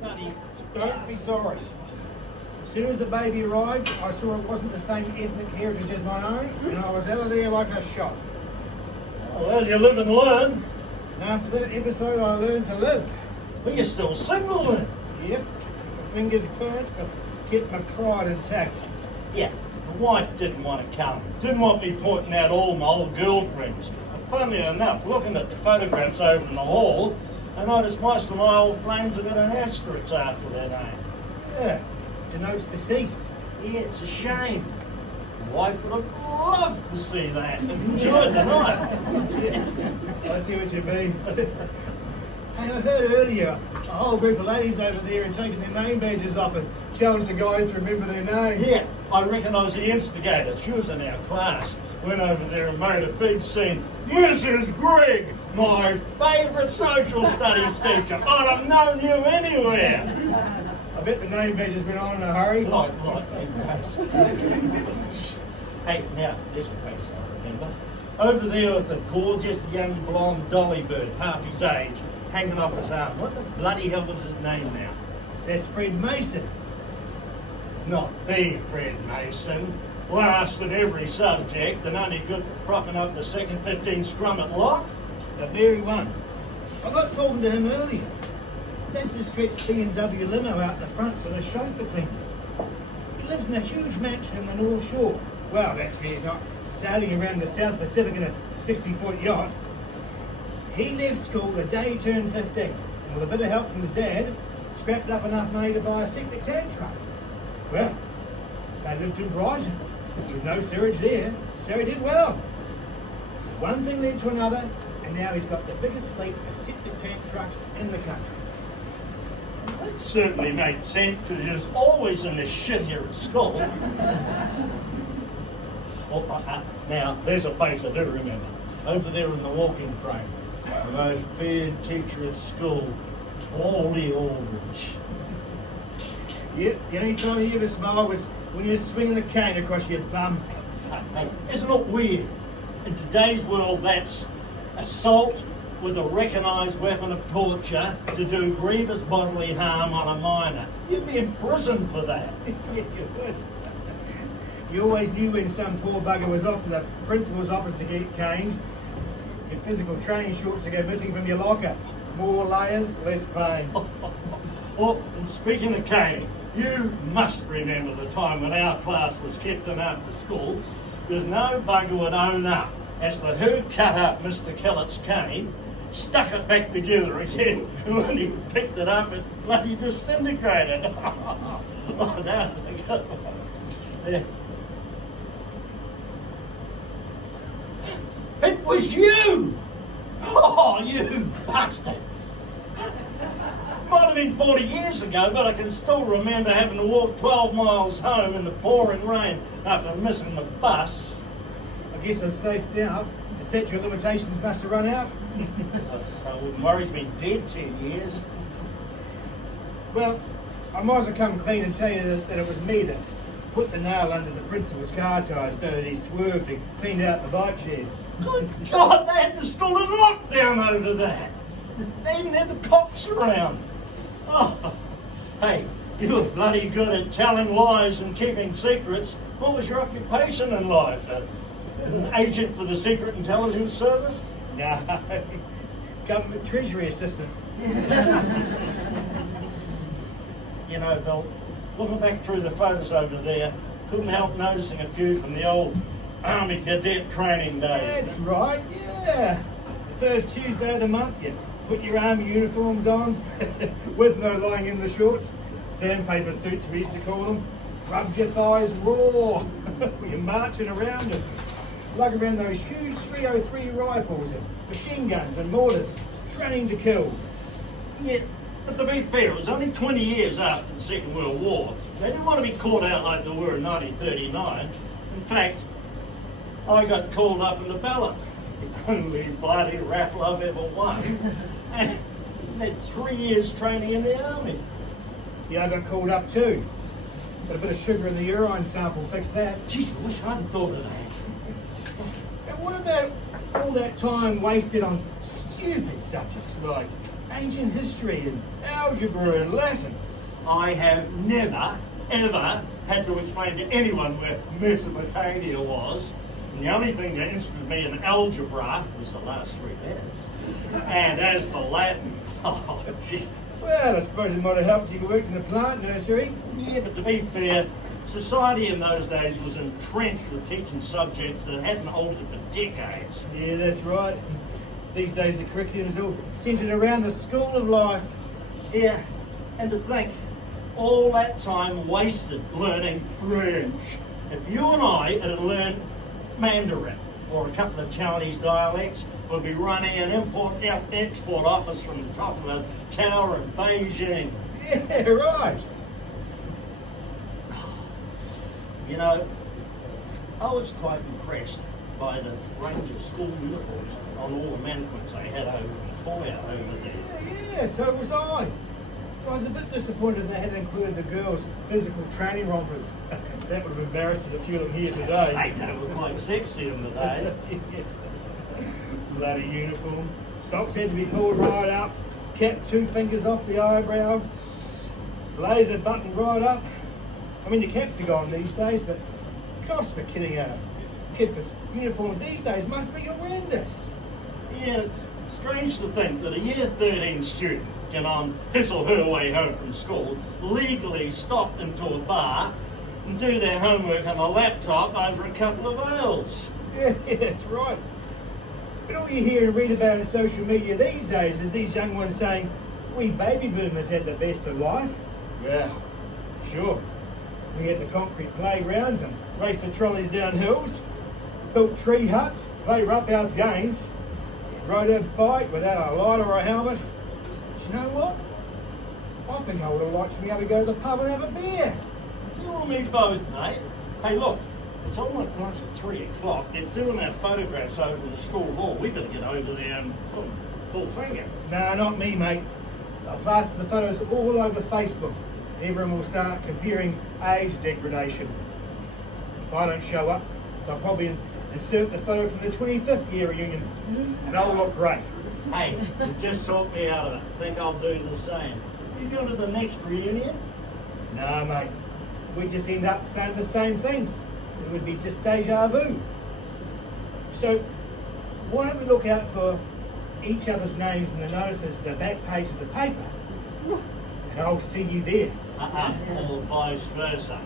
Bloody, Don't be sorry. As soon as the baby arrived, I saw it wasn't the same ethnic heritage as my own, and I was out of there like a shot. oh, well, you live and learn. And after that episode, I learned to live. But you're still single then. Yep, my fingers burnt, but kept my pride intact. Yeah, the wife didn't want to come. Didn't want me pointing out all my old girlfriends. And funnily enough, looking at the photographs over in the hall, I noticed most of my old flames have got an asterisk after their name. Yeah, denotes deceased. Yeah, it's a shame. The wife would have loved to see that and enjoyed the night. I see what you mean. Hey, I heard earlier a whole group of ladies over there and taking their name badges off and challenged the guys to remember their names. Yeah, I reckon I was the instigator. She was in our class. Went over there and made a big scene. Mrs. Gregg, my favourite social studies teacher. I'd have known you anywhere. I bet the name badges went on in a hurry. Hey, now, there's a face I remember. Over there with the gorgeous young blonde dolly bird, half his age, hanging off his arm. What the bloody hell was his name now? That's Fred Mason. Not the Fred Mason. Last in every subject and only good for propping up the second 15 scrum at lock. The very one. I got talking to him earlier. That's the stretched B&W limo out the front with a chauffeur cleaner. He lives in a huge mansion in the North Shore. Well, actually, he's not sailing around the South Pacific in a 60-foot yacht. He left school the day he turned 15, and with a bit of help from his dad, scrapped up enough money to buy a septic tank truck. Well, they lived in Brighton. There was no sewage there, so he did well. So one thing led to another, and now he's got the biggest fleet of septic tank trucks in the country. That certainly makes sense because he was always in the shit here at school. Now, there's a face I do remember. Over there in the walking frame. The most feared teacher at school, Tawley Aldrich. Yep, the only time you ever smiled was when you were swinging the cane across your bum. Hey, isn't it weird? In today's world, that's assault with a recognised weapon of torture to do grievous bodily harm on a minor. You'd be in prison for that. Yeah, you would. You always knew when some poor bugger was off to the principal's office to get caned. Your physical training shorts to go missing from your locker. More layers, less pain. Well, and speaking of caning, you must remember the time when our class was kept in after school, because no bugger would own up as to who cut up Mr. Kellett's cane, stuck it back together again, and when he picked it up, it bloody disintegrated. Oh, that was a good one. Yeah. It was you! Oh, you bastard! Might have been 40 years ago, but I can still remember having to walk 12 miles home in the pouring rain after missing the bus. I guess I'm safe now. The statute of limitations must have run out. So it worries me dead 10 years. Well, I might as well come clean and tell you that it was me that put the nail under the principal's car tyre so that he swerved and cleaned out the bike shed. Good God, they had the school in lockdown over that. They even had the cops around. Oh, hey, you were bloody good at telling lies and keeping secrets. What was your occupation in life? An agent for the Secret Intelligence Service? No, government treasury assistant. You know, Bill, looking back through the photos over there, couldn't help noticing a few from the old Army cadet training days. That's right, yeah. The first Tuesday of the month, you put your army uniforms on, with no lying in the shorts, sandpaper suits we used to call them, rub your thighs raw, you're marching around and lug around those huge 303 rifles and machine guns and mortars, training to kill. Yeah, but to be fair, it was only 20 years after the Second World War. They didn't want to be caught out like they were in 1939. In fact, I got called up in the ballot. The only bloody raffle I've ever won. And had 3 years training in the army. Yeah, I got called up too. Got a bit of sugar in the urine sample, fix that. Jeez, I wish I hadn't thought of that. And what about all that time wasted on stupid subjects like ancient history and algebra and Latin. I have never, ever had to explain to anyone where Mesopotamia was. And the only thing that interested me in algebra was the last three letters. And as for Latin, oh, gee. Well, I suppose it might have helped you work in the plant nursery. Yeah, but to be fair, society in those days was entrenched with teaching subjects that hadn't altered for decades. Yeah, that's right. These days the curriculum is all centred around the school of life. Yeah, and to think, all that time wasted learning French. If you and I had learned Mandarin or a couple of Chinese dialects, we'd be running an import-export office from the top of a tower in Beijing. Yeah, right. You know, I was quite impressed by the range of school uniforms on all the mannequins they had over the foyer over there. Yeah, so was I. I was a bit disappointed they hadn't included the girls' physical training rompers. That would have embarrassed a few of them here today. They were quite sexy in the day. Bloody uniform. Socks had to be pulled right up, kept 2 fingers off the eyebrow, blazer buttoned right up. I mean, the caps are gone these days, but cost for kidding a kid for uniforms these days must be horrendous. Yeah, it's strange to think that a year 13 student can on his or her way home from school legally stop into a bar and do their homework on a laptop over a couple of ales. Yeah, that's right. But all you hear and read about on social media these days is these young ones saying, we baby boomers had the best of life. Yeah, sure. We had the concrete playgrounds and raced the trolleys down hills, built tree huts, played roughhouse games, rode a bike without a light or a helmet. But you know what? I think I would have liked to be able to go to the pub and have a beer. You and me both, mate. Hey, look, it's almost like 3 o'clock. They're doing our photographs over in the school hall. We better get over there and pull finger. No, not me, mate. I'll plaster the photos all over Facebook. Everyone will start comparing age degradation. If I don't show up, they'll probably insert the photo from the 25th year reunion, and I'll look great. Hey, you just talked me out of it. Think I'll do the same. You go to the next reunion? No, mate. We just end up saying the same things. It would be just deja vu. So, why don't we look out for each other's names in the notices at the back page of the paper, and I'll see you there. Or vice versa.